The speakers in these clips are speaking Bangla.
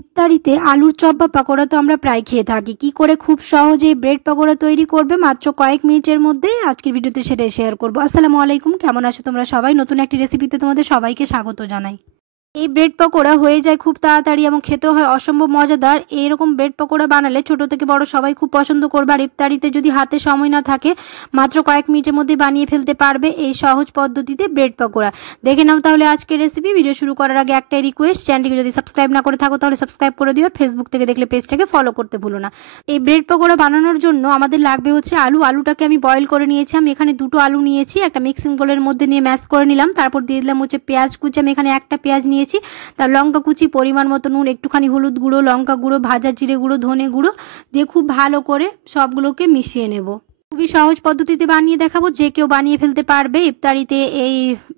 ইফতারিতে আলুর চপ বা পকোড়া তো আমরা প্রায় খেয়ে থাকি। কি করে খুব সহজেই ব্রেড পকোড়া তৈরি করবে মাত্র কয়েক মিনিটের মধ্যেই আজকের ভিডিওতে সেটাই শেয়ার করব। আসসালামু আলাইকুম, কেমন আছো তোমরা সবাই? নতুন একটি রেসিপিতে তোমাদের সবাইকে স্বাগত জানাই। এই ব্রেড পকোড়া হয়ে যায় খুব তাড়াতাড়ি এবং খেতেও হয় অসম্ভব মজাদার। এইরকম ব্রেড পকোড়া বানালে ছোট থেকে বড় সবাই খুব পছন্দ করবে। আর ইফতারিতে যদি হাতে সময় না থাকে মাত্র কয়েক মিনিটের মধ্যে বানিয়ে ফেলতে পারবে এই সহজ পদ্ধতিতে ব্রেড পকোড়া। দেখে নাও তাহলে আজকের রেসিপি। ভিডিও শুরু করার আগে একটাই রিকোয়েস্ট, চ্যানেলটিকে যদি সাবস্ক্রাইব না করে থাকো তাহলে সাবস্ক্রাইব করে দিও। আর ফেসবুক থেকে দেখলে পেজটাকে ফলো করতে ভুলো না। এই ব্রেড পকোড়া বানানোর জন্য আমাদের লাগবে হচ্ছে আলুটাকে আমি বয়েল করে নিয়েছি। আমি এখানে দুটো আলু নিয়েছি, একটা মিক্সিং বোলের মধ্যে নিয়ে ম্যাশ করে নিলাম। তারপর দিয়ে দিলাম হচ্ছে পেঁয়াজ কুচি। আমি এখানে একটা পেঁয়াজ নিয়েছি, তার লঙ্কা কুচি, পরিমাণ মতো নুন, একটুখানি হলুদ গুঁড়ো, লঙ্কা গুঁড়ো, ভাজা জিরে গুঁড়ো, ধনে গুঁড়ো দিয়ে খুব ভালো করে সবগুলোকে মিশিয়ে নেব। খুবই সহজ পদ্ধতিতে বানিয়ে দেখাবো, যে কেউ বানিয়ে ফেলতে পারবে ইফতারিতে এই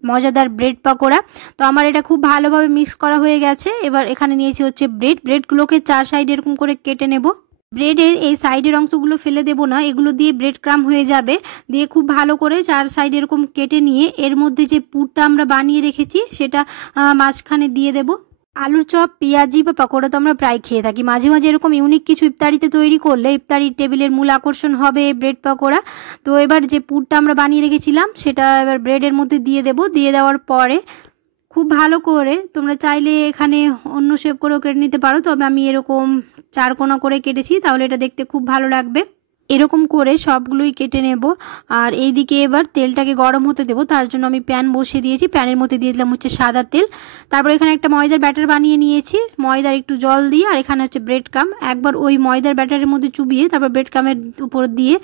মজাদার ব্রেড পকোড়া। তো আমার এটা খুব ভালোভাবে মিক্স করা হয়ে গেছে। এবার এখানে নিয়েছি হচ্ছে ব্রেডগুলোকে চার সাইড এরকম করে কেটে নেব। ব্রেডের এই সাইডের অংশগুলো ফেলে দেব না, এগুলো দিয়ে ব্রেড ক্রাম হয়ে যাবে। দিয়ে খুব ভালো করে চার সাইড এরকম কেটে নিয়ে এর মধ্যে যে পুরটা আমরা বানিয়ে রেখেছি সেটা মাঝখানে দিয়ে দেব। আলুর চপ, পেঁয়াজি বা পকোড়া তো আমরা প্রায় খেয়ে থাকি। মাঝে মাঝে এরকম ইউনিক কিছু ইফতারিতে তৈরি করলে ইফতারির টেবিলের মূল আকর্ষণ হবে এই ব্রেড পকোড়া। তো এবার যে পুরটা আমরা বানিয়ে রেখেছিলাম সেটা এবার ব্রেডের মধ্যে দিয়ে দেব। দিয়ে দেওয়ার পরে খুব ভালো করে, তোমরা চাইলে এখানে অন্য শেপ করেও কেটে নিতে পারো, তবে আমি এরকম চারকোনা করে কেটেছি, তাহলে এটা দেখতে খুব ভালো লাগবে। এরকম করে সবগুলোই কেটে নেব। আর এইদিকে এবার তেলটাকে গরম হতে দেবো, তার জন্য আমি প্যান বসিয়ে দিয়েছি। প্যানের মধ্যে দিয়ে দিলাম হচ্ছে সাদা তেল। তারপর এখানে একটা ময়দার ব্যাটার বানিয়ে নিয়েছি, ময়দার একটু জল দিয়ে। আর এখানে হচ্ছে ব্রেড ক্রাম, একবার ওই ময়দার ব্যাটারের মধ্যে চুবিয়ে তারপর ব্রেড ক্রামের উপর দিয়ে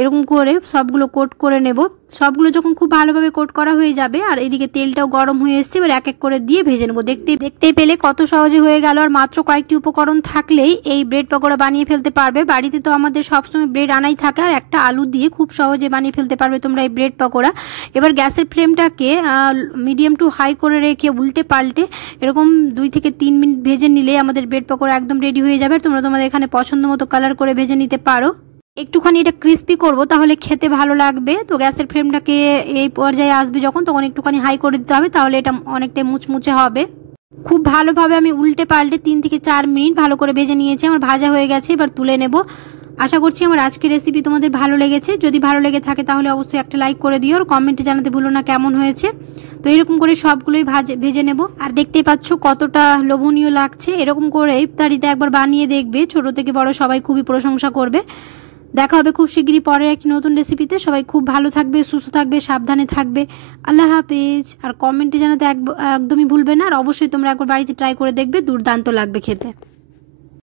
এরকম করে সবগুলো কোট করে নেব। সবগুলো যখন খুব ভালোভাবে কোট করা হয়ে যাবে আর এদিকে তেলটাও গরম হয়ে এসছে, এবার এক এক করে দিয়ে ভেজে নেবো। দেখতে পেলে কত সহজে হয়ে গেল। আর মাত্র কয়েকটি উপকরণ থাকলেই এই ব্রেড পকোড়া বানিয়ে ফেলতে পারবে। বাড়িতে তো আমাদের সবসময় ব্রেড আনাই থাকে, আর একটা আলু দিয়ে খুব সহজে বানিয়ে ফেলতে পারবে তোমরা এই ব্রেড পকোড়া। এবার গ্যাসের ফ্লেমটাকে মিডিয়াম টু হাই করে রেখে উল্টে পাল্টে এরকম 2 থেকে 3 মিনিট ভেজে নিলে আমাদের ব্রেড পকোড়া একদম রেডি হয়ে যাবে। তোমরা তোমাদের এখানে পছন্দ মতো কালার করে ভেজে নিতে পারো। একটুখানি এটা ক্রিস্পি করব, তাহলে খেতে ভালো লাগবে। তো গ্যাসের ফ্লেমটাকে এই পর্যায়ে আসবে যখন, তখন একটুখানি হাই করে দিতে হবে, তাহলে এটা অনেকটাই মুচমুচে হবে। খুব ভালোভাবে আমি উল্টে পাল্টে 3 থেকে 4 মিনিট ভালো করে ভেজে নিয়েছি। আমার ভাজা হয়ে গেছে, এবার তুলে নেব। আশা করছি আমার আজকের রেসিপি তোমাদের ভালো লেগেছে। যদি ভালো লেগে থাকে তাহলে অবশ্যই একটা লাইক করে দিও, আর কমেন্টে জানাতে ভুলো না কেমন হয়েছে। তো এরকম করে সবগুলোই ভেজে নেব। আর দেখতেই পাচ্ছ কতটা লোভনীয় লাগছে। এরকম করে ইফতারিতে একবার বানিয়ে দেখবে, ছোট থেকে বড় সবাই খুবই প্রশংসা করবে। দেখা হবে খুব শিগগিরই পরে একটি নতুন রেসিপিতে। সবাই খুব ভালো থাকবে, সুস্থ থাকবে, সাবধানে থাকবে। আল্লাহ হাফেজ। আর কমেন্টে জানাতে একদমই ভুলবে না। আর অবশ্যই তোমরা একবার বাড়িতে ট্রাই করে দেখবে, দুর্দান্ত লাগবে খেতে।